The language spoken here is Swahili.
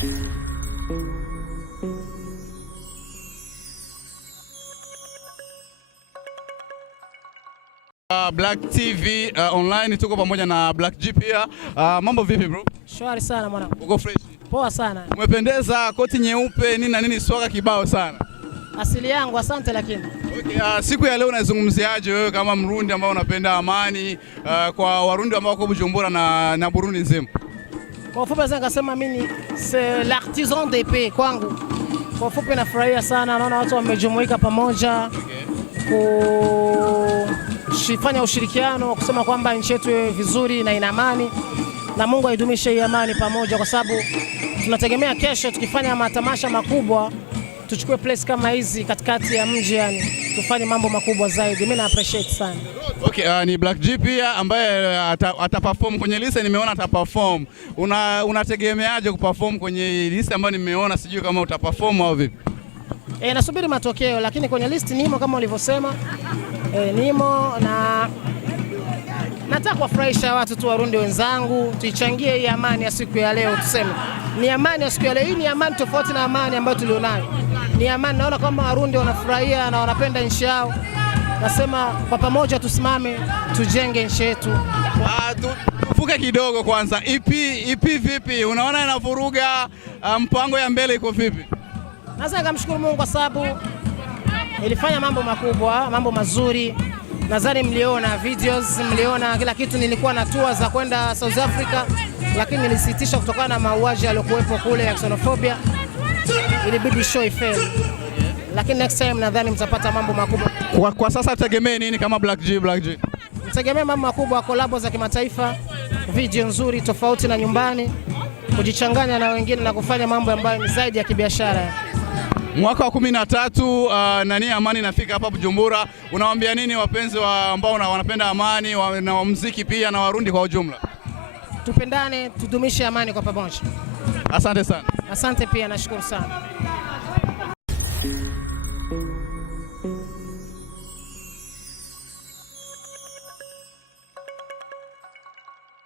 Black TV online tuko pamoja na Black G pia. Mambo vipi bro? Shwari sana mwanangu. Uko fresh? Poa sana. Umependeza, koti nyeupe nini na nini, swaka kibao sana. Asili yangu, asante lakini. Okay, siku ya leo unazungumziaje wewe kama Mrundi ambao unapenda amani kwa Warundi ambao wako Bujumbura na Burundi nzima? Kwa ufupi naweza kusema mimi c'est l'artisan de paix kwangu. Kwa ufupi nafurahia sana, naona watu wamejumuika pamoja. Kufanya ushirikiano kusema kwamba nchi yetu iwe vizuri na ina amani, na Mungu aidumishe hii amani pamoja, kwa sababu tunategemea kesho tukifanya matamasha makubwa tuchukue place kama hizi katikati ya mji, yani tufanye mambo makubwa zaidi. Mimi na appreciate sana. Okay, ni Black G pia ambaye ataperform kwenye list, nimeona ataperform. Unategemeaje kuperform kwenye list ambayo nimeona, sijui kama utaperform au vipi? Nasubiri matokeo, lakini kwenye list nimo kama ulivyosema. Nimo na nataka kuwafurahisha watu tu Warundi wenzangu, tuichangie hii amani ya siku ya leo. Tuseme ni amani ya siku ya leo. Hii ni amani tofauti na amani ambayo tulionayo. Ni amani, naona kama Warundi wanafurahia na wanapenda nchi yao. Nasema kwa pamoja tusimame, tujenge nchi yetu. Tufuke kidogo kwanza. EP vipi? Unaona inavuruga mpango ya mbele iko vipi? Naweza kumshukuru Mungu kwa sababu ilifanya mambo makubwa, mambo mazuri. Nadhani mliona videos, mliona kila kitu. Nilikuwa na tour za kwenda South Africa, lakini nilisitisha kutokana na mauaji yaliyokuwepo kule ya xenophobia. Ilibidi show ifail. Lakini next time nadhani mtapata mambo makubwa. Kwa sasa tegemee nini kama Black G? Mtegemee mambo makubwa, collab za kimataifa, video nzuri tofauti na nyumbani, kujichanganya na wengine na kufanya mambo ambayo ni zaidi ya kibiashara. Mwaka wa 13 nani amani nafika hapa Bujumbura, unawaambia nini wapenzi ambao wanapenda amani na muziki pia na Warundi kwa ujumla? Tupendane, tudumishe amani kwa pamoja. Asante sana. Asante pia, nashukuru sana.